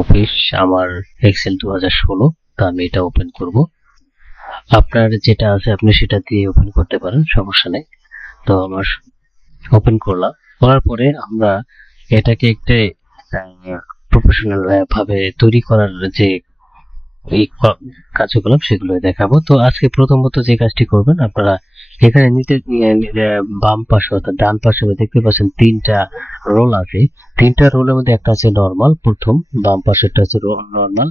Office আমার Excel 2016। তো আমি এটা ওপেন করব। আপনার যেটা আছে আপনি সেটা দিয়ে ওপেন করতে পারেন, সমস্যা নেই। তো আমার ওপেন করলাম। করার পরে আমরা এটাকে একটা প্রফেশনাল ভাবে তৈরি করার যে এই কার্যকলাপ সেগুলো দেখাবো। তো আজকে প্রথমত যে কাজটি করবেন আপনারা এখানে বাম পাশে অর্থাৎ ডান পাশে দেখতে পাচ্ছেন তিনটা রোল আছে। তিনটা রোলের মধ্যে একটা আছে নরমাল, প্রথম বাম পাশেরটা হচ্ছে নরমাল,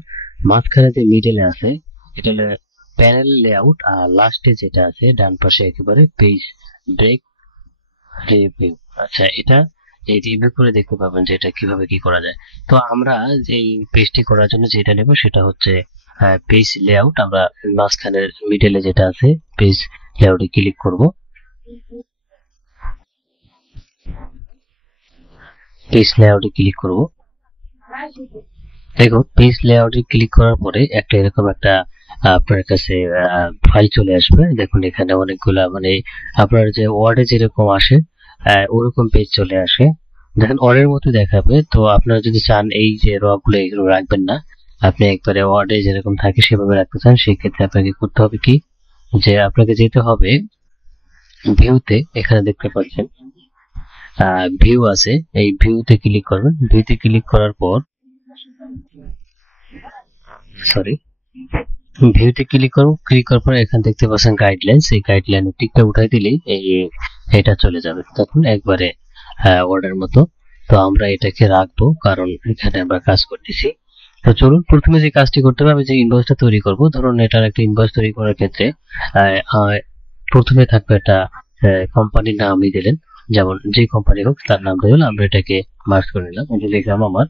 মাঝখানে যে মিডলে আছে এটা হলো প্যানেল লেআউট, আর লাস্টে যেটা আছে ডান পাশে একেবারে পেজ ব্রেক রিভিউ। আচ্ছা, এটা এই রিভিউ করে দেখতে পাবেন যে এটা কিভাবে কি করা যায়। তো আমরা যে পেজটি করার জন্য যেটা নেব সেটা হচ্ছে পেজ লেআউট। আমরা মাঝখানের মিডলে যেটা আছে পেজ লেআউটে ক্লিক করব। পেজ লেআউটে ক্লিক করব। দেখুন পেজ লেআউটে ক্লিক করার পরে একটা এরকম একটা আপনার কাছে ফাইল চলে আসবে। দেখুন এখানে অনেকগুলা মানে আপনার যে ওয়ার্ডে যেরকম আসে ওরকম পেজ চলে আসে। দেখেন ওয়ার্ডের মতো দেখাবে। তো আপনারা যদি চান এই যে র গুলো এগুলো রাখবেন না, আপনি একবারে ওয়ার্ডে যেরকম থাকে সেভাবে রাখতে চান, সেক্ষেত্রে আপনাকে করতে হবে কি, যে আপনাকে যেতে হবে ভিউতে। এখানে দেখতে পাচ্ছেন ভিউ আছে, এই ভিউতে ক্লিক করবেন। ভিউতে ক্লিক করার পর সরি ভিউতে ক্লিক করব। ক্লিক করার পর এখানে দেখতে পাচ্ছেন গাইডলাইনস, এই গাইডলাইনের টিকটা উঠাই দিলেই এটা চলে যাবে তখন একবারে অর্ডার মতো। তো আমরা এটাকে রাখবো কারণ এখানে আমরা কাজ করতেছি। তো চলুন প্রথমে যে কাজটি করতে হবে, আমি যে ইনভয়েসটা তৈরি করব, ধরুন এটার একটা ইনভয়েস তৈরি করার ক্ষেত্রে আহ, আহ, প্রথমে থাকবে একটা কোম্পানির নামই দিলেন, যেমন যে কোম্পানি হোক তার নামটা হলো, আমরা এটাকে মার্চ করে নিলাম। এটা লিখলাম আমার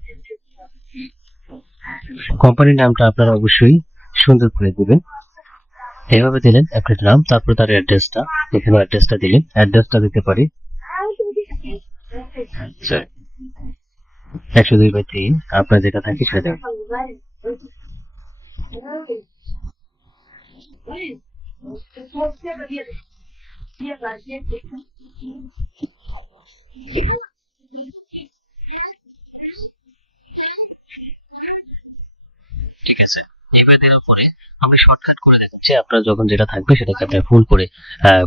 কোম্পানির নামটা আপনারা অবশ্যই সুন্দর করে দিবেন। এভাবে দিলেন অ্যাপের নাম, তারপর তার অ্যাড্রেসটা, এখানে অ্যাড্রেসটা দিলেন। অ্যাড্রেসটা দিতে পারি সরি 102/3, আপনার যেটা থাকে সেটা দেবেন। ঠিক আছে, এবার দেওয়ার পরে আমরা শর্টকাট করে দেখাচ্ছি। আপনার যখন যেটা থাকবে সেটাকে আপনি ফুল করে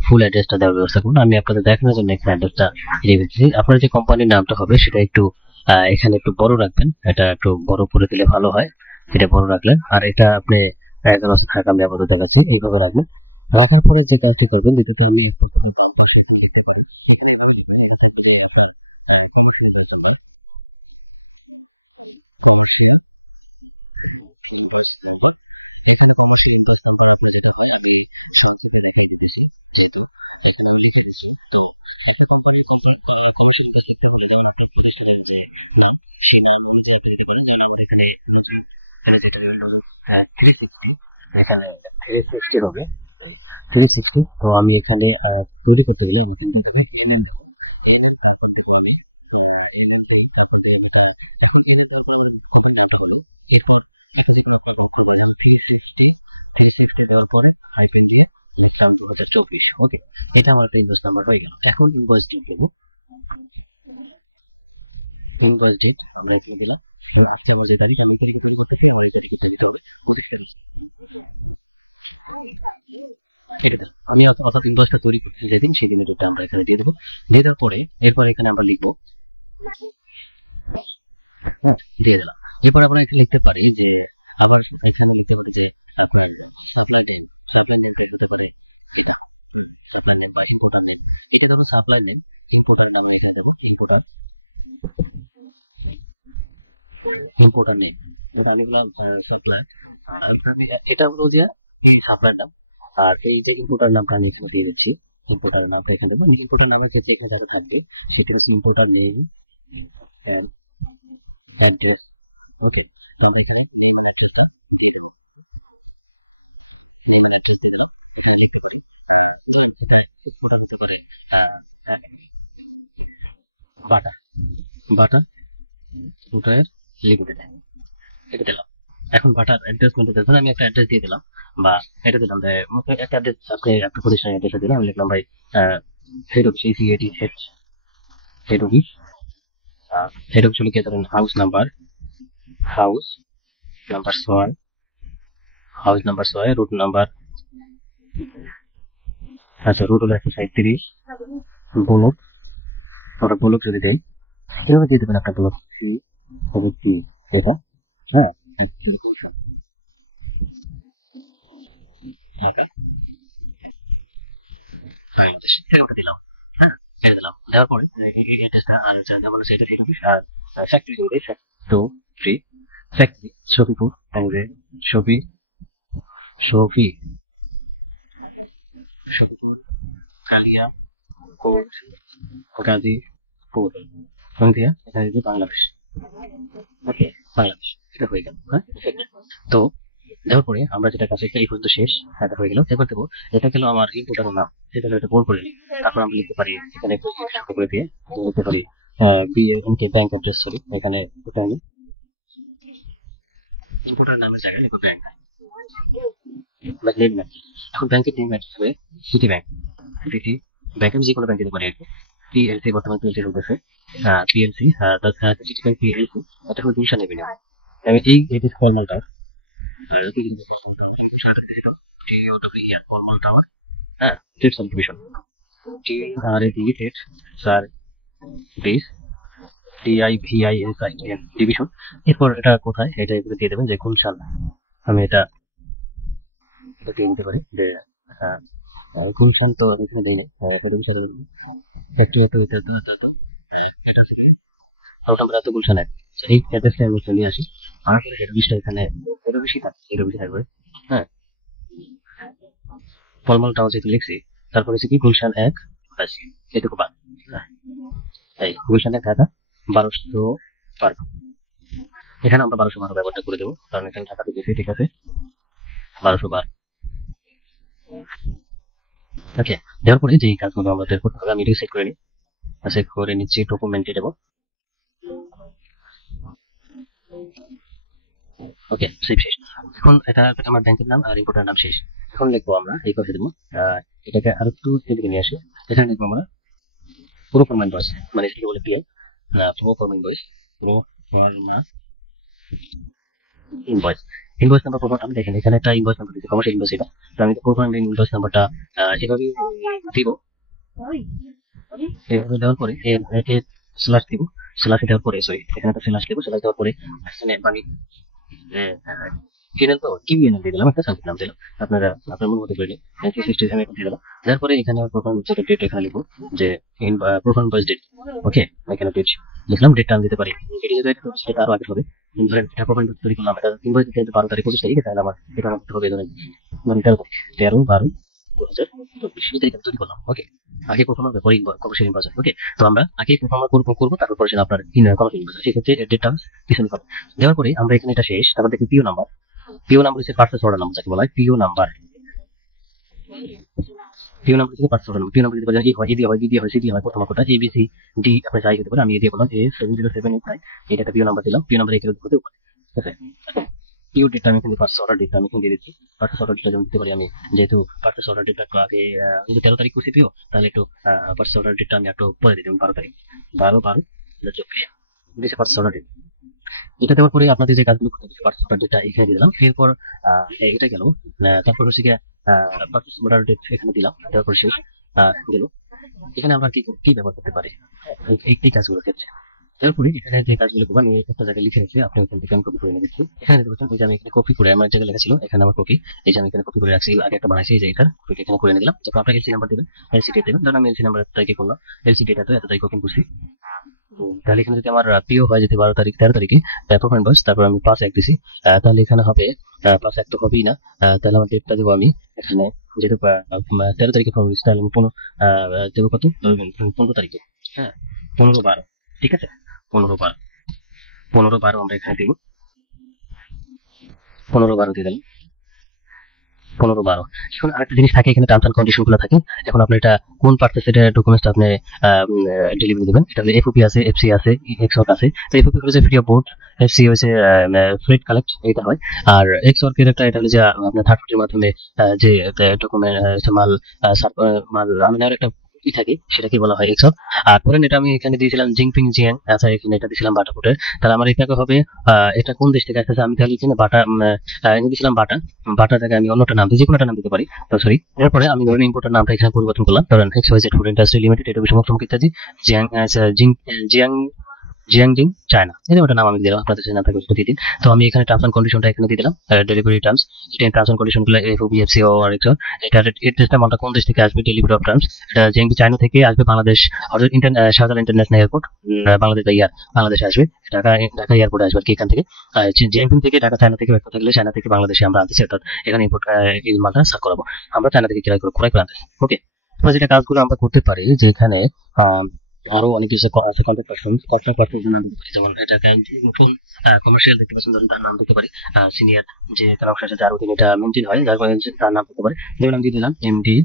ফুল অ্যাড্রেসটা দেওয়ার ব্যবস্থা করুন। আমি আপনাদের দেখানোর জন্য এখানে অ্যাড্রেসটা দিয়ে দিচ্ছি। আপনার যে কোম্পানির নামটা হবে সেটা একটু এখানে একটু বড় রাখবেন, এটা একটু বড় করে দিলে ভালো হয়। এটা বড় রাখলেন, আর এটা আপনি একজন আছে থাকা, আমি আপাতত দেখাচ্ছি, এইভাবে রাখবেন। রাখার পরে যে কাজটি করবেন, যেটাতে আমি প্রথমে বাম পাশে দেখতে পারি, এখানে এভাবে লিখবেন, এটা থাকবে যে একটা কমার্শিয়াল দরকার, কমার্শিয়াল ইনভয়েস নাম্বার। এখানে কমার্শিয়াল ইনভয়েস নাম্বার আপনার যেটা হয় আমি সংক্ষেপে দেখাই দিতেছি, যেহেতু এখানে আমি লিখে দিচ্ছি। তো একটা কোম্পানির কমার্শিয়াল ইনভয়েস লিখতে হলে যেমন আপনার প্রতিষ্ঠানের যে নাম, সেই নাম অনুযায়ী আপনি দিতে পারেন। যেমন আমার এখানে নতুন এখানে যেটা হলো 360, এখানে 360 হবে 360। তো আমি এখানে তৈরি করতে গেলে আমি কিন্তু এখানে এনএম দেবো। এনএম তারপর দেবো আমি এনএম দিয়ে তারপর দিয়ে এটা এখন এই যে তারপর প্রথম নামটা হলো, এরপর একটা যে কোনো একটা অক্ষর বলে আমি 360 দেওয়ার পরে হাইফেন দিয়ে লিখলাম 2024। ওকে, এটা আমার একটা ইনভয়েস নাম্বার হয়ে গেল। এখন ইনভয়েস ডেট দেবো। ইনভয়েস ডেট আমরা এখানে দিলাম, আজকে আমি যে তারিখ আমি এখানে তৈরি করতেছি আমার এই তারিখে দিতে হবে 26 তারিখ। এটা দিই। আমি অর্থাৎ ইনভয়েসটা তৈরি করতে চাইছি সেগুলো কিন্তু আমরা এখানে দিয়ে দেবো। দেওয়ার পরে এরপর এখানে আমরা লিখবো, হ্যাঁ, এরপর আমরা এখানে লিখতে পারি যে আমার এখানে লিখতে পারি যে আপনার সাপ্লাই সাপ্লাই লিখতে হতে পারে, এটা সাপ্লাই নেম বা ইম্পোর্টার নেম। এটা ধরো সাপ্লাই নেম, ইম্পোর্টার নাম এখানে দেবো, ইম্পোর্টার ইম্পোর্টার নেম। এটা আমি বললাম সাপ্লাই, এটা হলো যে এই সাপ্লাই নাম, আর এই যে ইম্পোর্টার নামটা আমি এখানে দিয়ে দিচ্ছি। ইম্পোর্টার নামটা এখানে দেবো। ইম্পোর্টার নামের ক্ষেত্রে এখানে যাবে থাকবে সেটা হচ্ছে ইম্পোর্টার নেম অ্যান্ড অ্যাড্রেস। ওকে, আমরা এখানে নেম এন্ড অ্যাড্রেসটা দিয়ে দেবো। নেম এন্ড অ্যাড্রেস দিয়ে দিলাম। এখানে লিখতে পারি যে এটা ইম্পোর্টার হতে পারে বাটা বাটা ফুটার লিমিটেড, এটা দিলাম। এখন বাটার অ্যাড্রেস মধ্যে দেখুন আমি একটা অ্যাড্রেস দিয়ে দিলাম, বা এটা দিলাম যে একটা অ্যাড্রেস, আপনি একটা প্রতিষ্ঠানের অ্যাড্রেস দিলাম। আমি লিখলাম ভাই head office CAT head office, head office লিখে ধরেন house number house number 6, house number 6, route number, আচ্ছা রুট হলো 137, ব্লক, আমরা ব্লক যদি দেই এভাবে দিয়ে দেবেন একটা ব্লক সি হবে সি, এটা হ্যাঁ গুলশান ঢাকা বাংলাদেশ, এটা ওটা দিলাম। হ্যাঁ এটা দিলাম, দেওয়ার পরে এই অ্যাড্রেসটা আর যেমন আছে এটা সেটা আর ফ্যাক্টরি যদি দেই 2 3 ফ্যাক্টরি শফিপুর, আমাদের শফি শফি শফিপুর কালিয়া কোট গাজীপুর সন্ধিয়া, এখানে দিতে বাংলাদেশ। ওকে, বাংলাদেশ এটা হয়ে গেল। হ্যাঁ তো দেওয়ার পরে আমরা যেটা কাছে এই পর্যন্ত শেষ, হ্যাঁ এটা হয়ে গেল। এবার দেবো এটা গেল আমার ইম্পোর্টারের নাম, সেটা হলো এটা বোল্ড করে নিই। তারপর আমরা লিখতে পারি এখানে একটু ছোট করে দিয়ে লিখতে পারি বিএনকে ব্যাংক অ্যাড্রেস, সরি এখানে ওটা আমি ইম্পোর্টারের নামের জায়গায় লিখবো ব্যাংক বা নেম ব্যাংক। এখন ব্যাংকের নেম হবে সিটি ব্যাংক, সিটি ব্যাংক আমি যে কোনো ব্যাংক দিতে পারি আর কি। পিএলসি বর্তমানে পিএলসি চলতেছে, পিএলসি সিটি ব্যাংক পিএলসি, এটা হলো গুলশান এভিনিউ। আমি এই এটি ফর্মালটা ফর্মাল টাওয়ার, হ্যাঁ trade subdivision, T R A D trade sir ডিস DIVISIN ডিভিশন। এরপর এটা কোথায়, এটা এগুলো দিয়ে দেবেন যে গুলশান। আমি এটা দিয়ে দিতে পারি যে গুলশান, তো আমি এখানে দিই ফ্যাক্টরি এত এটা এটা আছে রোড নাম্বার এত গুলশান এক। এই অ্যাড্রেসটা আমি চলে আসি, আমার পরে হেড অফিসটা এখানে হেড অফিসই থাকে, হেড অফিসে থাকবে। হ্যাঁ ফর্মাল টাউন যেহেতু লিখছি, তারপরে হচ্ছে কি গুলশান 1, ব্যাস এটুকু বাদ। হ্যাঁ, এই গুলশান 1 ঢাকা 1212, এখানে আমরা 1212 ব্যবহারটা করে দেবো, কারণ এখানে ঢাকাতে গেছি, ঠিক আছে 1212। ওকে, দেওয়ার পরে যে কাজগুলো আমাদের করতে হবে আমি এটা সেট করে নিই, সেট করে নিচ্ছি ডকুমেন্টে দেবো। ওকে সেভ শেষ। এখন এটা আমার ব্যাংকের নাম আর ইম্পোর্টার নাম শেষ। এখন লিখবো আমরা এই পাশে দেবো, এটাকে আর একটু এদিকে নিয়ে আসি। এখানে লিখবো আমরা পুরো ফর্মা ইনভয়েস, মানে এটাকে বলে পিএল, পুরো ফর্মা ইনভয়েস, পুরো ফর্মা ইনভয়েস। ইনভয়েস নাম্বার প্রথম আমি দেখেন এখানে একটা ইনভয়েস নাম্বার দিচ্ছি, কমার্শিয়াল ইনভয়েস এটা। তো আমি পুরো ফর্মা ইনভয়েস নাম্বারটা এভাবে দিব। এভাবে দেওয়ার পরে এর স্ল্যাশ দিব, স্ল্যাশ দেওয়ার পরে সরি এখানে একটা স্ল্যাশ দিব, স্ল্যাশ দেওয়ার পরে এখানে আমি চ্যানেল তো কিউএনএল দিয়ে দিলাম, একটা সাবজেক্ট নাম দিলাম, আপনারা আপনার মন মতো করে নিন। সিস্টেম আমি দিয়ে দিলাম, তারপরে এখানে প্রথম যেটা ডেট এখানে লিখবো যে প্রথম বাস ডেট। ওকে এখানে ডেট লিখলাম, ডেটটা আমি দিতে পারি এটি যদি সেটা আরো আগে হবে। ধরেন এটা প্রথম তৈরি করলাম, এটা ইনভয়েস দিতে 12 তারিখ 25 তারিখে, তাহলে আমার এটা আমার হবে ধরেন 13/12/2024 এই তারিখে তৈরি করলাম। ওকে আগে প্রথমে পরে কমার্শিয়াল ইনভয়েস। ওকে তো আমরা আগে প্রথম করবো তারপর পরে আপনার কমার্শিয়াল ইনভয়েস, সেক্ষেত্রে ডেটটা পিছনে হবে। দেওয়ার পরে আমরা এখানে এটা শেষ, তারপর দেখি পিও নাম্বার। পিও নাম্বার হচ্ছে পার্সেস অর্ডার নাম্বার, যাকে বলা হয় পিও নাম্বার। পিও নাম্বার থেকে পার্সেস অর্ডার নাম্বার, পিও নাম্বার দিতে পারেন এ হয়, এ দিয়ে হয়, বি দিয়ে হয়, সি দিয়ে হয়, প্রথম অক্ষরটা ABC D আপনি যাই হতে পারে। আমি এ দিয়ে বললাম A7078, এটা একটা পিও নাম্বার দিলাম, পিও নাম্বার এখানে হতেও পারে, ঠিক আছে। পিও ডেটটা আমি কিন্তু পার্সেস অর্ডার ডেটটা আমি এখানে দিয়ে দিচ্ছি। পার্সেস অর্ডার ডেটটা যেমন দিতে পারি আমি, যেহেতু পার্সেস অর্ডার ডেটটা একটু আগে যদি 13 তারিখ করছি পিও, তাহলে একটু পার্সেস অর্ডার ডেটটা আমি একটু পরে দিই, যেমন 12 তারিখ 12/12/2024 দিয়েছে পার্সেস অর্ডার ডেট। এটা দেওয়ার পরে আপনাদের যে কাজগুলো করতে হবে পার্সেস অর্ডার ডেটটা এখানে দিয়ে দিলাম। এরপর এটা গেল, তারপর হচ্ছে গিয়ে পার্সেস অর্ডার ডেট এখানে দিলাম, দেওয়ার পর শেষ গেল। এখানে আমরা কি কি ব্যবহার করতে পারি এই কাজগুলোর ক্ষেত্রে। তারপরে এখানে যে কাজগুলো করবো আমি একটা জায়গায় লিখে রেখেছি, আপনি ওখান থেকে আমি কপি করে নিয়ে দিচ্ছি। এখানে দেখতে পাচ্ছেন এই যে আমি এখানে কপি করে আমার জায়গায় লেখা ছিল, এখানে আমার কপি, এই যে আমি এখানে কপি করে রাখছি, আগে একটা বানাইছি, এই যে এটা কপি এখানে করে নিয়ে দিলাম। তারপর আপনার এলসি নাম্বার দেবেন, এলসি ডেট দেবেন, ধরুন আমি এলসি নাম্বার তারিখে করলাম, এলসি ডেটা তো এত তারিখ ওপেন করছি। তাহলে এখানে যদি আমার পিও হয় যদি 12 তারিখ 13 তারিখে প্রোফাইল বয়স, তারপর আমি 5/1 দিছি, তাহলে এখানে হবে 5/1 তো হবেই না, তাহলে আমার ডেটটা দেবো আমি এখানে, যেহেতু 13 তারিখে ফর্ম দিচ্ছি, তাহলে আমি দেবো কত 15 তারিখে। হ্যাঁ 15/12, ঠিক আছে 15/12 15/12 আমরা এখানে দিব, 15/12 দিয়ে দিলাম 15/12। এখন আরেকটা জিনিস থাকে এখানে, টার্মস এন্ড কন্ডিশন গুলো থাকে। এখন আপনি এটা কোন পারপাসে ডকুমেন্টসটা আপনি ডেলিভারি দিবেন, এটা হলো এফওপি আছে, এফসি আছে, এক্সওয়ার্ক আছে। তো এফওপি হচ্ছে ফ্রি অফ বোর্ড, এফসি হচ্ছে ফ্রেড কালেক্ট, এটা হয়। আর এক্সওয়ার্কের এটা হলো যে আপনার থার্ড পার্টির মাধ্যমে যে ডকুমেন্ট মাল মাল আমি নেওয়ার একটা থাকে সেটাকে বলা হয় এক্সপ। আর পরের এটা আমি এখানে দিয়েছিলাম জিংপিং জিয়াং, আচ্ছা এখানে এটা দিয়েছিলাম বাটা কোটের। তাহলে আমার এটাকে হবে এটা কোন দেশ থেকে আসতেছে, আমি তাহলে এখানে বাটা এনে দিয়েছিলাম বাটা। বাটা থেকে আমি অন্যটা নাম দিই, যে কোনো একটা নাম দিতে পারি, সরি। এরপরে আমি ধরেন ইম্পোর্টার নামটা এখানে পরিবর্তন করলাম, ধরেন XYZ ফুড ইন্ডাস্ট্রি লিমিটেড, এটা বিষয় মুক্ত ইত্যাদি, জিয়াং জিয়াং জিয়াংজিং চায়না, এরকম একটা নাম আমি দিলাম, আপনাদের সেই নামটা দিয়ে দিন। তো আমি এখানে টার্মস এন্ড কন্ডিশনটা এখানে দিয়ে দিলাম, delivery terms, terms and condition গুলো এফওবিএফসি ও আর এক্সর। এটা এড্রেসটা মালটা কোন দেশ থেকে আসবে, ডেলিভারি অফ টার্মস, এটা জিয়াংজি চায়না থেকে আসবে বাংলাদেশ, অর্থাৎ শাহজালাল ইন্টারন্যাশনাল এয়ারপোর্ট, বাংলাদেশ বা বাংলাদেশে আসবে, ঢাকা ঢাকা এয়ারপোর্টে আসবে কি এখান থেকে। জিয়াংপিং থেকে ঢাকা, চায়না থেকে ব্যর্থ থাকলে চায়না থেকে বাংলাদেশে আমরা আনতেছি, অর্থাৎ এখানে ইম্পোর্ট এই মালটা সার্ভ করাবো, আমরা চায়না থেকে ক্রয় করে আনতেছি। ওকে, তো যেটা কাজগুলো আমরা করতে পারি, যে এখানে আরো অনেক কিছু আছে, কন্ট্যাক্ট পারসন নাম দিতে পারি, যেমন এটা কোন কমার্শিয়াল দেখতে পাচ্ছেন, ধরুন তার নাম দিতে পারি, সিনিয়র যে কারোর সাথে যার অধীনে এটা মেনটেন হয়, যার কারণে তার নাম দিতে পারি, যেমন আমি দিয়ে দিলাম এমডি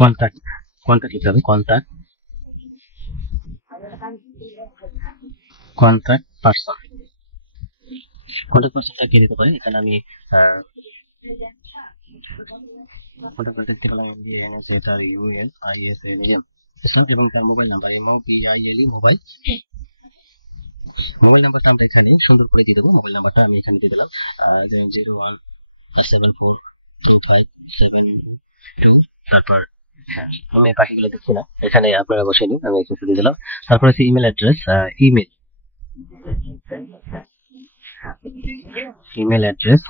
কন্ট্যাক্ট, কন্ট্যাক্ট লিখতে হবে, কন্ট্যাক্ট পারসন, কন্ট্যাক্ট পারসনটা কে দিতে পারি, এখানে আমি কন্ট্যাক্ট পারসন দেখতে পেলাম এমডি এনএস তার ইউএল আইএসএল এম এবং তার মোবাইল নাম্বার এমওবিআইএলই মোবাইল নাম্বারটা আমরা এখানে সুন্দর করে দিয়ে দেবো। মোবাইল নাম্বারটা আমি এখানে দিয়ে দিলাম 01742572, তারপর হ্যাঁ, আমি বাকিগুলো দিচ্ছি না, এখানে আপনারা বসে নিন, আমি একটু দিয়ে দিলাম। তারপর হচ্ছে email address, email email address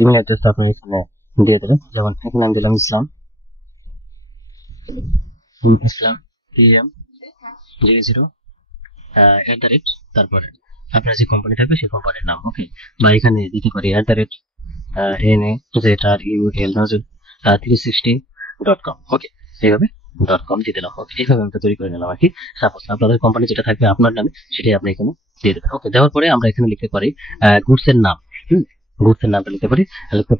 email অ্যাড্রেসটা আপনি এখানে দিয়ে দেবেন, যেমন এখানে আমি দিলাম ইসলাম PM 00 তারপরে আপনার যে কোম্পানি থাকবে সেই কোম্পানির নাম, ওকে। বা এখানে দিতে পারি NAZRUL360.com, ওকে, এইভাবে .com দিয়ে দিলাম, ওকে, এইভাবে আমরা তৈরি করে নিলাম আর কি। সাপোজ আপনাদের কোম্পানি যেটা থাকবে আপনার নামে, সেটাই আপনি এখানে দিয়ে দেবেন, ওকে। দেওয়ার পরে আমরা এখানে লিখতে পারি গুডস এর নাম, গুডস এর নামটা লিখতে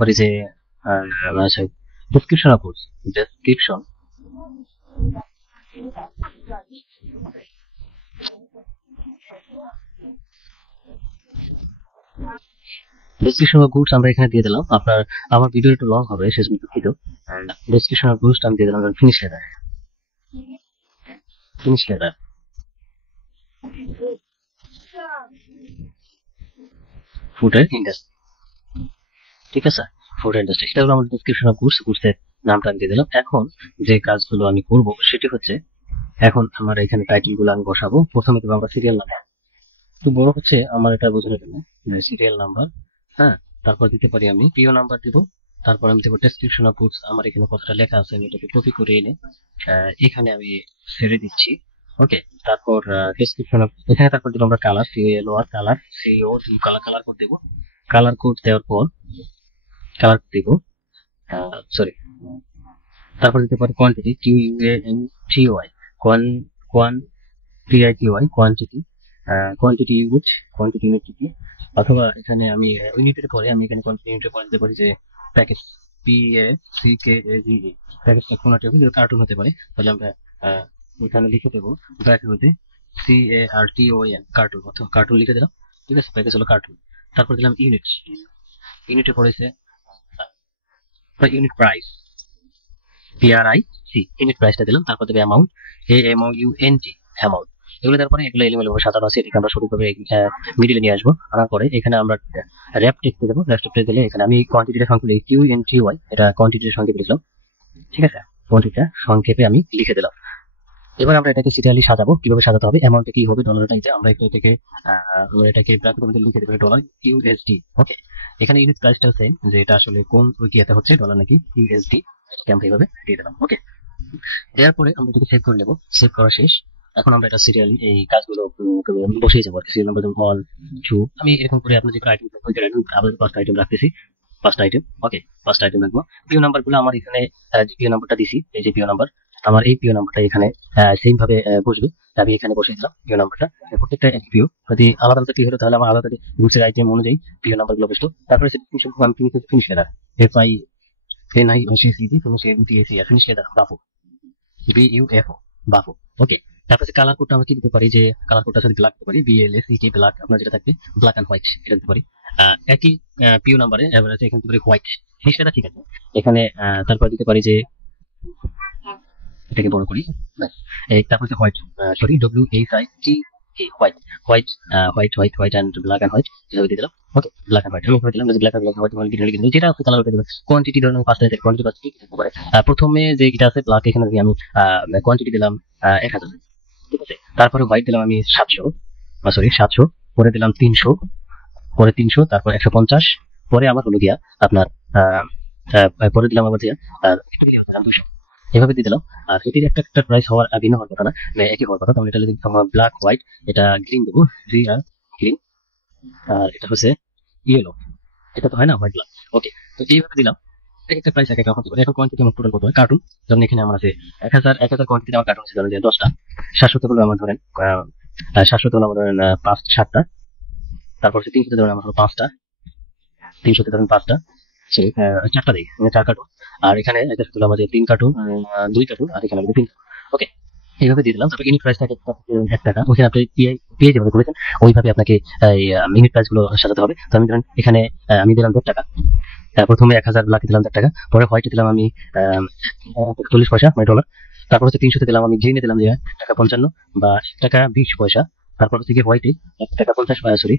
পারি যে description of goods, description description of goods আমরা এখানে দিয়ে দিলাম। আমার ভিডিও একটু লং হবে, সেজন্য দুঃখিত। ডেসক্রিপশন অফ গুডস আমি দিয়ে দিলাম ফিনিশ লেটার, ফুড ইন্ডাস্ট্রি, ঠিক আছে, ফুড ইন্ডাস্ট্রি, এটা হলো আমাদের ডেসক্রিপশন অফ গুডস, গুডসের নামটা আমি দিয়ে দিলাম। এখন যে কাজগুলো আমি করব সেটি হচ্ছে, এখন আমার এখানে টাইটেল গুলো আমি বসাবো। প্রথমে দেবো আমরা সিরিয়াল নাম্বার, একটু বড় হচ্ছে আমার এটা বোঝানোর জন্য, সিরিয়াল নাম্বার, হ্যাঁ। তারপর দিতে পারি আমি পিও নাম্বার দিব, তারপর আমি দেবো ডেসক্রিপশন অফ গুডস, আমার এখানে কথাটা লেখা আছে, আমি এটাকে কপি করে এনে এখানে আমি ছেড়ে দিচ্ছি, ওকে। তারপর ডেসক্রিপশন অফ, এখানে তারপর দিব আমরা কালার, সিএলও আর কালার, সিও কালার কোড দেবো। কালার কোড দেওয়ার পর কালার দিব, সরি, তারপর দিতে পারি quantity, QUANTITY, quantity, quantity unit, quantity unit কি, অথবা এখানে আমি ইউনিটের পরে আমি এখানে কোয়ান্টিটি ইউনিটের পরে দিতে পারি যে প্যাকেজ, PACKAGE, প্যাকেজটা কোন একটা হবে, কার্টুন হতে পারে, তাহলে আমরা এখানে লিখে দেবো ব্র্যাকেট মধ্যে CARTON, কার্টুন, অথবা কার্টুন লিখে দিলাম, ঠিক আছে, প্যাকেজ হলো কার্টুন। তারপর দিলাম ইউনিট, ইউনিটে পড়েছে ইউনিট প্রাইস, PRIC, ইউনিট প্রাইসটা দিলাম। তারপর দেবে অ্যামাউন্ট, AMOUNT, অ্যামাউন্ট। এগুলো তারপরে এগুলো এলিমেন্ট ভাবে সাজানো আছে, এটাকে আমরা সঠিকভাবে মিডিলে নিয়ে আসবো। আনার পরে এখানে আমরা র্যাপ টেক্সট দেবো, র্যাপ টেক্সট দিলে এখানে আমি কোয়ান্টিটিটা সংক্ষেপে QUNTY, এটা কোয়ান্টিটির সংক্ষেপে লিখলাম, ঠিক আছে, কোয়ান্টিটিটা সংক্ষেপে আমি লিখে দিলাম। এবার আমরা এটাকে সিরিয়ালি সাজাবো, কিভাবে সাজাতে হবে, অ্যামাউন্টটা কি হবে, ডলারটা আমরা এটাকে ব্র্যাকেটের মধ্যে লিখে দেবো ডলার USD, ওকে। এখানে ইউনিট প্রাইসটাও সেম, যে এটা আসলে কোন ইয়েতে হচ্ছে, ডলার নাকি USD, এটাকে আমরা এইভাবে দিয়ে দিলাম, ওকে। দেওয়ার পরে আমরা এটাকে সেভ করে নেবো, সেভ করা শেষ। এখন আমরা এটা সিরিয়ালি এই কাজগুলো বসিয়ে যাবো, সিরিয়াল নাম্বার 1 2, আমি এরকম করে আপনার যে আইটেম আবার 5টা আইটেম রাখতেছি, 5টা আইটেম, ওকে, 5টা আইটেম রাখবো। পিও নাম্বার গুলো আমার এখানে যে পিও নাম্বারটা দিছি, এই যে পিও নাম্বার, আমার এই পিও নাম্বারটা এখানে সেম ভাবে বসবে, আমি এখানে বসিয়ে দিলাম পিও নাম্বারটা। প্রত্যেকটা এক পিও, যদি আলাদা আলাদা কি হলো তাহলে আমার আলাদা গ্রুপের আইটেম অনুযায়ী পিও নাম্বার গুলো বসতো। তারপরে আমি finish letter, finish letter BUFO, বাফো, ওকে। তারপর কালার কোডটা আমরা কি দিতে পারি, যে কালার কোডটা যদি ব্ল্যাক দিতে পারি, BLACK, ব্ল্যাক, আপনার যেটা থাকবে ব্ল্যাক এন্ড হোয়াইট, এটা দিতে পারি। একই পিও নাম্বারে এভারেজ এখানে দিতে পারি হোয়াইট, সেটা ঠিক আছে। এখানে তারপর দিতে পারি যে এটাকে বড় করি, ব্যাস। তারপর হচ্ছে white, sorry WHIT, white, white, white and black and white এভাবে দিয়ে দিলাম। ওকে, ব্ল্যাক অ্যান্ড হোয়াইট আমি করে দিলাম, যদি ব্ল্যাক অ্যান্ড হোয়াইট মানে গ্রিন লিখে দিলাম, যেটা আছে কালার করে দেবেন। কোয়ান্টিটি ধরুন আমি 5টা দিতে, কোয়ান্টিটি 5 কি থাকতে পারে। প্রথমে যে এটা আছে ব্ল্যাক, এখানে যদি আমি কোয়ান্টিটি দিলাম 1000, ঠিক আছে। তারপরে হোয়াইট দিলাম আমি 700, সরি 700, পরে দিলাম 300, পরে 300, তারপর 150, পরে আমার হলো গিয়া আপনার পরে দিলাম আবার যে একটু দিলে হচ্ছে 200, এভাবে দিয়ে দিলাম। আর এটির একটা একটা প্রাইস হওয়ার ভিন্ন হওয়ার কথা না, মানে একই হওয়ার কথা। তাহলে এটা যদি ব্ল্যাক হোয়াইট, এটা গ্রিন দেবো, গ্রিন আর গ্রিন, আর এটা হচ্ছে ইয়েলো, এটা তো হয় না হোয়াইট ব্ল্যাক। ওকে, তো এইভাবে দিলাম। এক একটা প্রাইস এক এক রকম হতে পারে। এখন কোয়ান্টিটি আমার টোটাল কত হয়, কার্টুন ধরেন এখানে আমার আছে 1000 কোয়ান্টিটি আমার কার্টুন আছে ধরেন যে 10টা, 700 হলো আমার ধরেন 700 হলো আমার ধরেন 7টা, তারপর হচ্ছে 300 ধরেন আমার হলো 5টা, 300 ধরেন 5টা, সরি 4টা দিই, 4 কার্টুন। আর এখানে এটা হলো আমাদের 3 কার্টুন, 2 কার্টুন, আর এখানে 3। ওকে, এইভাবে দিয়ে দিলাম। তারপর ইউনিট প্রাইস থাকে 1 টাকা, ওখানে আপনি পিএ যেভাবে করেছেন ওইভাবে আপনাকে ইউনিট প্রাইস গুলো সাজাতে হবে। তো আমি ধরেন এখানে আমি দিলাম 1.5 টাকা, প্রথমে 1000 ব্ল্যাকে দিলাম 1.5 টাকা, পরে হোয়াইটে দিলাম আমি 40 পয়সা মানে ডলার, তারপর হচ্ছে 300 দিলাম আমি, গ্রিনে দিলাম যে 1 টাকা 55 বা 1 টাকা 20 পয়সা, তারপর হচ্ছে গিয়ে হোয়াইটে 1 টাকা 50, সরি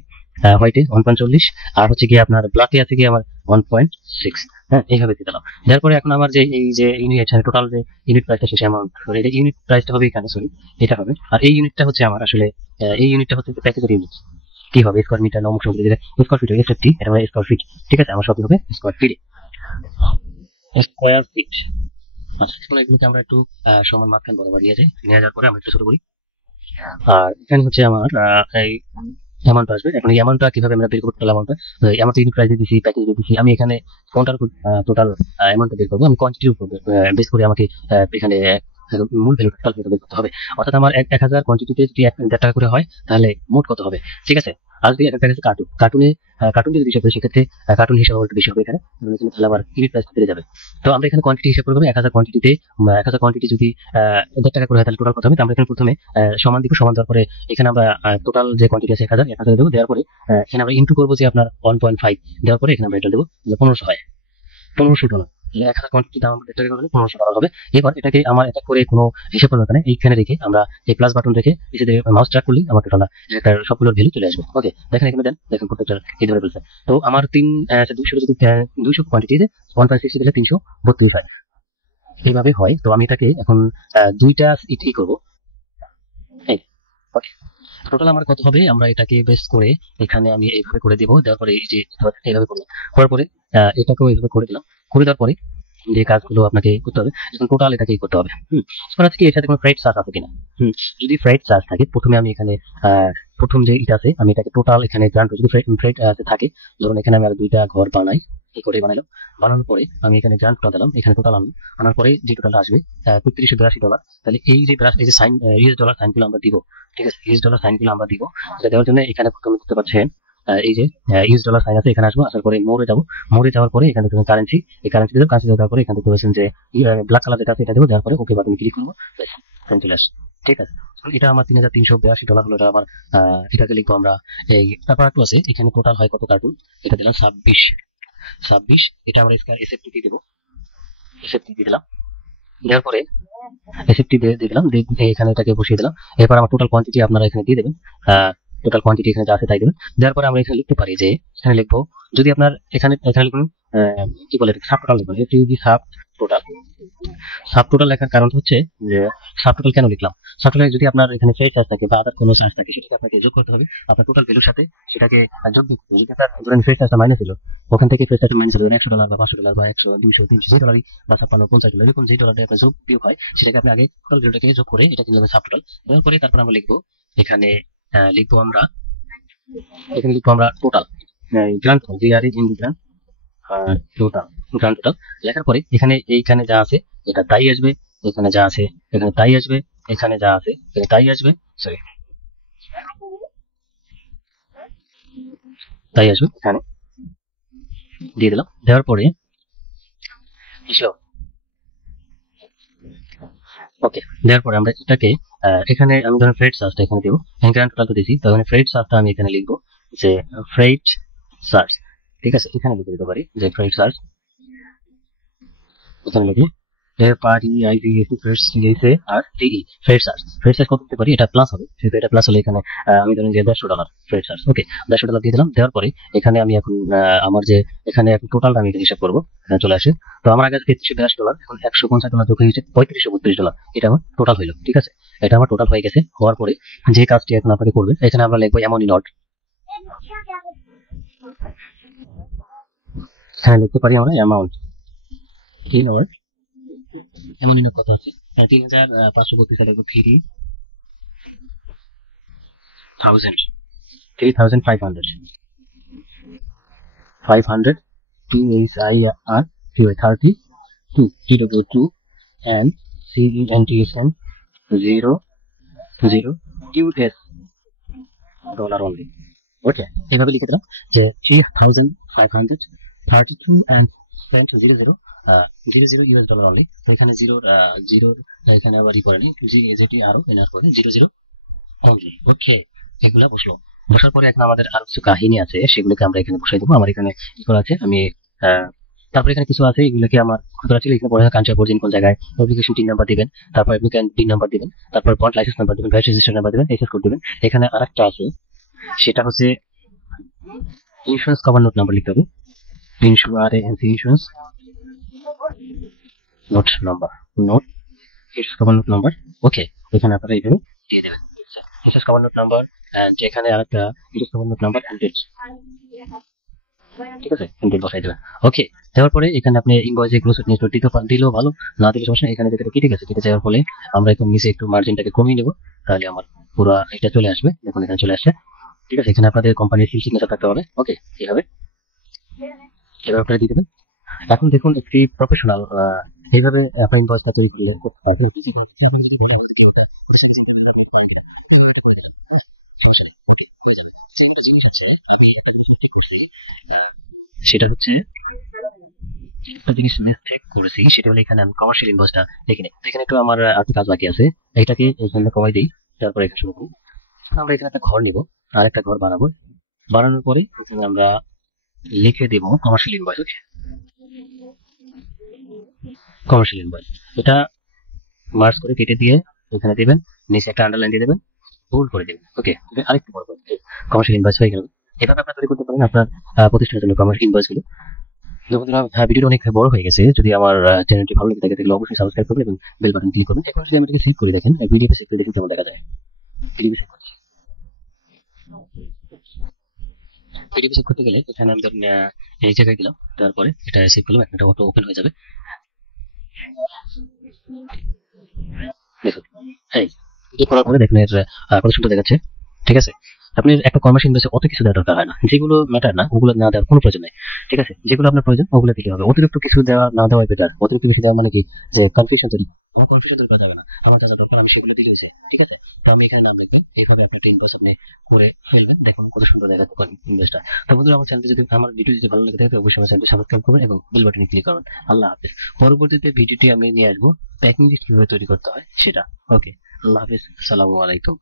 হোয়াইটে 1.40, আর হচ্ছে গিয়ে আপনার ব্ল্যাকে আছে গিয়ে আমার 1.6। হ্যাঁ, এইভাবে দিয়ে দিলাম। দেওয়ার পরে এখন আমার যে এই যে ইউনিট টোটাল যে ইউনিট প্রাইসটা শেষে অ্যামাউন্ট, সরি এটা ইউনিট প্রাইসটা হবে এখানে, সরি এটা হবে। আর এই ইউনিটটা হচ্ছে আমার আসলে এই ইউনিটটা হচ্ছে প্যাকেজের ইউনিট। কি হবে, স্কোয়ার মিটার না অংশ যেটা স্কোয়ার ফিট, এসএফটি, এটা হবে স্কোয়ার ফিট, ঠিক আছে। আমার সবই হবে স্কোয়ার ফিট, স্কোয়ার ফিট। আচ্ছা, এখন এগুলোকে আমরা একটু সমান মাপখান বরাবর নিয়ে যাই, নিয়ে যাওয়ার পরে আমরা একটু ছোট করি। আর এখানে হচ্ছে আমার এই অ্যামাউন্ট আসবে। এখন এই অ্যামাউন্টটা কিভাবে আমরা বের করবো, টোটাল অ্যামাউন্টটা আমার ইউনিট প্রাইস দিয়েছি, প্যাকেজ দিয়েছি, আমি এখানে কোনটার টোটাল অ্যামাউন্টটা বের করবো, আমি কোয়ান্টিটির উপর বেস করে আমাকে এখানে মূল ভ্যালু টোটাল ভ্যালু বের করতে হবে। অর্থাৎ আমার 1000 কোয়ান্টিটিতে যদি 1.5 টাকা করে হয়, তাহলে মোট কত হবে, ঠিক আছে। আর যদি একটা প্যাকেজ কার্টুনে কার্টুন যদি হিসাব করি, সেক্ষেত্রে কার্টুন হিসাবে একটু বেশি হবে এখানে, তাহলে আমার ইউনিট প্রাইস বেড়ে যাবে। তো আমরা এখানে কোয়ান্টিটি হিসাব করবো, 1000 কোয়ান্টিটিতে 1000 কোয়ান্টিটি যদি 1.5 টাকা করে হয়, তাহলে টোটাল কত হবে। তো আমরা এখানে প্রথমে সমান দিব, সমান দেওয়ার পরে এখানে আমরা টোটাল যে কোয়ান্টিটি আছে 1000 দেবো, দেওয়ার পরে এখানে আমরা ইন্টু করবো যে আপনার 1.5, দেওয়ার পরে এখানে আমরা এটা দেবো 1500 হয়, $1500। 1000 কোয়ান্টিটি দাম আমাদের 1 টাকা করলে $1500 হবে। এবার এটাকে আমার এটা করে কোনো হিসাব করার দরকার নেই, এইখানে রেখে আমরা এই প্লাস বাটন রেখে নিচে দিয়ে মাউস ট্র্যাক করলে আমার টোটাল একটা সবগুলোর ভ্যালু চলে আসবে। ওকে, দেখেন এখানে দেন, দেখেন প্রত্যেকটা এই ধরে বলছে। তো আমার 200 যদি 200 কোয়ান্টিটিতে 1.60 দিলে 332 হয়, এইভাবে হয়। তো আমি এটাকে এখন দুইটা ই করবো, এই ওকে। টোটাল আমার কত হবে, আমরা এটাকে বেস করে এখানে আমি এইভাবে করে দিব, দেওয়ার পরে এই যে এইভাবে করলাম, করার পরে এটাকেও এইভাবে করে দিলাম, করে দেওয়ার পরে যে কাজগুলো আপনাকে করতে হবে, এখন টোটাল এটাকেই করতে হবে। এবার হচ্ছে কি এর সাথে কোনো ফ্রাইড চার্জ আছে কিনা। যদি ফ্রাইড চার্জ থাকে, প্রথমে আমি এখানে প্রথম যে এটা আছে, আমি এটাকে টোটাল এখানে গ্রান্ট, যদি ফ্রাইড থাকে, ধরুন এখানে আমি আর 2টা ঘর বানাই, এই করে বানাইলাম, বানানোর পরে আমি এখানে গ্রান্ট টোটাল দিলাম, এখানে টোটাল আনলাম, আনার পরে যে টোটালটা আসবে $3382। তাহলে এই যে এই যে সাইন ইউএস ডলার সাইনগুলো আমরা দিব, ঠিক আছে, ইউএস ডলার সাইনগুলো আমরা দিব। এটা দেওয়ার জন্য এখানে প্রথমে দেখতে পাচ্ছেন এই যে ইউএস ডলার সাইন আছে, এখানে আসবো, আসার পরে মোড়ে যাবো, মোড়ে যাওয়ার পরে এখানে দেখবেন কারেন্সি, এই কারেন্সি দেবো, কারেন্সি দেওয়ার পরে এখানে বলেছেন যে ব্ল্যাক কালার যেটা আছে এটা দেবো, দেওয়ার পরে ওকে বাটন ক্লিক করবো, চলে আসে, ঠিক আছে। এটা আমার $3382 হলো, এটা আমার এটাকে লিখবো আমরা। এই তারপর একটু আছে এখানে টোটাল হয় কত কার্টুন, এটা দিলাম 26, এটা আমরা এসএফটি দেবো, এসএফটি দিয়ে দিলাম, দেওয়ার পরে এসএফটি দিয়ে দিলাম, এখানে এটাকে বসিয়ে দিলাম। এরপর আমার টোটাল কোয়ান্টিটি আপনারা এখানে দিয়ে দেবেন, টোটাল কোয়ান্টিটি এখানে যা আছে তাই দেবেন। দেওয়ার পরে আমরা এখানে লিখতে পারি যে, এখানে লিখবো, যদি আপনার এখানে এখানে লিখুন কি বলে সাব টোটাল লিখবেন, সাব টোটাল। সাব টোটাল লেখার কারণ হচ্ছে যে, সাব টোটাল কেন লিখলাম, সাব টোটাল যদি আপনার এখানে ফ্রেড চার্জ থাকে বা আদার কোনো চার্জ থাকে, সেটাকে আপনাকে যোগ করতে হবে আপনার টোটাল ভ্যালুর সাথে, সেটাকে যোগ দিতে হবে। যদি আপনার ধরেন ফ্রেড চার্জটা মাইনাস ছিল, ওখান থেকে ফ্রেড চার্জটা মাইনাস হলো $100 বা $500 বা 100 200 300 যে ডলারই বা 56 $50, এরকম যে ডলারটা আপনার যোগ বিয়োগ হয়, সেটাকে আপনি আগে টোটাল ভ্যালুটাকে যোগ করে এটা কিন্তু সাব টোটাল। এরপরে তারপর আমরা লিখবো এখানে লিখবো আমরা এখানে লিখবো আমরা total grand total, GRE in grand total, grand total লেখার পরে এখানে এইখানে যা আছে এটা তাই আসবে, এখানে যা আছে এখানে তাই আসবে, এখানে যা আছে এখানে তাই আসবে, সরি তাই আসবে, এখানে দিয়ে দিলাম। দেওয়ার পরে ওকে, দেওয়ার পরে আমরা এটাকে এখানে আমি ধরেন ফ্রেড চার্জটা এখানে দিব, গ্রান্ড টোটাল তো দিয়েছি, তো এখানে ফ্রেড চার্জটা আমি এখানে লিখবো যে ফ্রেড চার্জ, ঠিক আছে, এখানে লিখে দিতে পারি যে ফ্রেড চার্জ, এখানে লিখে FREIDAC ফ্রেশ লিখে আর টিই ফ্রেড চার্জ কত দিতে পারি, এটা প্লাস হবে, সেহেতু এটা প্লাস হলে এখানে আমি ধরেন যে $150 ফ্রেড চার্জ। ওকে, $150 দিয়ে দিলাম। দেওয়ার পরে এখানে আমি এখন আমার যে এখানে এখন টোটালটা আমি হিসাব করবো, এখানে চলে আসে। তো আমার আগে $82, এখন $150 যোগ হয়েছে $3532, এটা আমার টোটাল হইলো। ঠিক আছে, এটা আমার টোটাল হয়ে গেছে। হওয়ার পরে যে কাজটি এখন আপনাকে করবেন, এখানে আমরা লিখবো এমনই নট, এখানে লিখতে পারি আমরা অ্যামাউন্ট ইন ওর এমন ইউনিট কত আছে, 3532 লিখবো 3500 2HIR 32 TW2 and CENTSN 00 US dollar only. ওকে, এভাবে লিখে দিলাম যে 3532 and spent 00 US dollar only। তো এখানে জিরোর এখানে আবার ই করে নি, যেটি আরো এনার করে 00 only। ওকে, এগুলা বসলো। বসার পরে এখন আমাদের আরো কিছু কাহিনী আছে, সেগুলোকে আমরা এখানে বসাই দেবো। আমার এখানে কি করা আছে, আমি তারপরে এখানে কিছু আছে, এগুলোকে আমার খুচরা ছিল। এখানে পড়ে কান্ট্রি অফ অরিজিন কোন জায়গায়, অ্যাপ্লিকেশন টিন নাম্বার দিবেন, তারপর অ্যাপ্লিকেন্ট টিন নাম্বার দিবেন, তারপর বন্ড লাইসেন্স নাম্বার দিবেন, ভ্যাট রেজিস্ট্রেশন নাম্বার দিবেন, এসএস কোড দিবেন। এখানে আরেকটা আছে, সেটা হচ্ছে ইন্স্যুরেন্স কভার নোট নাম্বার লিখতে হবে, insurance note number, insurance cover note number. Okay, এখানে আপনারা এইভাবে দিয়ে দেবেন insurance cover note number, and এখানে আরেকটা insurance cover note number and date. ঠিক আছে, ডেট বসাই দেবেন। ওকে, দেওয়ার পরে এখানে আপনি ইনভয়েস এগুলো দিলেও ভালো, না দিলে সমস্যা নেই। এখানে যেটা কেটে গেছে, কেটে যাওয়ার ফলে আমরা এখন নিচে একটু মার্জিনটাকে কমিয়ে নেবো, তাহলে আমার পুরো এটা চলে আসবে। দেখুন এখানে চলে আসছে। ঠিক আছে, এখানে আপনাদের কোম্পানির সিল সিগনেচার থাকতে হবে। ওকে, এইভাবে এভাবে আপনারা দিয়ে দেবেন। এখন দেখুন একটি প্রফেশনাল এইভাবে আপনার ইনভয়েসটা তৈরি করলে করতে পারবেন। আপনি যদি ভালো ভালো দেখে হ্যাঁ, সমস্যা নেই। ওকে, হয়ে যাবে। সেটা জীবন হচ্ছে আমি একটা জিনিস ঠিক করছি, সেটা হচ্ছে একটা জিনিস মিস্টেক করেছি, সেটা হলো এখানে আমি কমার্শিয়াল ইনভয়েসটা দেখি না। এখানে একটু আমার একটু কাজ বাকি আছে, এটাকে এখানে কমাই দিই। তারপরে এটা শুরু করি। আমরা এখানে একটা ঘর নিব, আর একটা ঘর বানাবো। বানানোর পরে এখানে আমরা লিখে দেব কমার্শিয়াল ইনভয়েস। ওকে, কমার্শিয়াল ইনভয়েস এটা মার্জ করে কেটে দিয়ে এখানে দিবেন, নিচে একটা আন্ডারলাইন দিয়ে দেবেন, বোল্ড করে দেবেন। ওকে, আরেকটু বড় করে কমার্শিয়াল ইনভয়েস হয়ে গেল। এভাবে আপনারা তৈরি করতে পারেন আপনার প্রতিষ্ঠানের জন্য কমার্শিয়াল ইনভয়েস গুলো। বন্ধুরা, ভিডিওটা অনেক বড় হয়ে গেছে। যদি আমার চ্যানেলটি ভালো লেগে থাকে তাহলে অবশ্যই সাবস্ক্রাইব করবেন এবং বেল বাটন ক্লিক করবেন। এখন যদি আমি এটাকে সেভ করে দেখেন, পিডিএফ সেভ করে দেখেন কেমন দেখা যায়। পিডিএফ সেভ করছি। পিডিএফ সেভ করতে গেলে এখানে আমি ধরুন এই জায়গায় দিলাম, তারপরে এটা সেভ করলাম, একটা অটো ওপেন হয়ে যাবে। দেখুন, এই করার পরে দেখুন এর কত সুন্দর দেখাচ্ছে। ঠিক আছে, আপনি একটা কমার্শিয়াল ইনভয়েসে অত কিছু দেওয়ার দরকার হয় না, যেগুলো ম্যাটার না ওগুলো না দেওয়ার কোনো প্রয়োজন নেই। ঠিক আছে, যেগুলো আপনার প্রয়োজন ওগুলো দিতে হবে, অতিরিক্ত কিছু দেওয়া না দেওয়াই বেটার। অতিরিক্ত বেশি দেওয়া মানে কি, যে কনফিউশন তৈরি, আমার কনফিউশন তৈরি করা যাবে না। আমার যা যা দরকার আমি সেগুলো দিলে হয়েছে। ঠিক আছে, তো আমি এখানে নাম লিখবেন, এইভাবে আপনি একটা ইনভয়েস আপনি করে ফেলবেন। দেখুন কত সুন্দর দেখাচ্ছে ইনভয়েসটা। তো বন্ধুরা, আমার চ্যানেলটি যদি আমার ভিডিও যদি ভালো লেগে থাকে অবশ্যই আমার চ্যানেলটি সাবস্ক্রাইব করবেন এবং বেল বাটনে ক্লিক করবেন। আল্লাহ হাফেজ। পরবর্তীতে ভিডিওটি আমি নিয়ে আসবো প্যাকিং লিস্ট কিভাবে তৈরি করতে হয় সেটা। ওকে, আল্লাহ হাফেজ, আসসালামু আলাইকুম।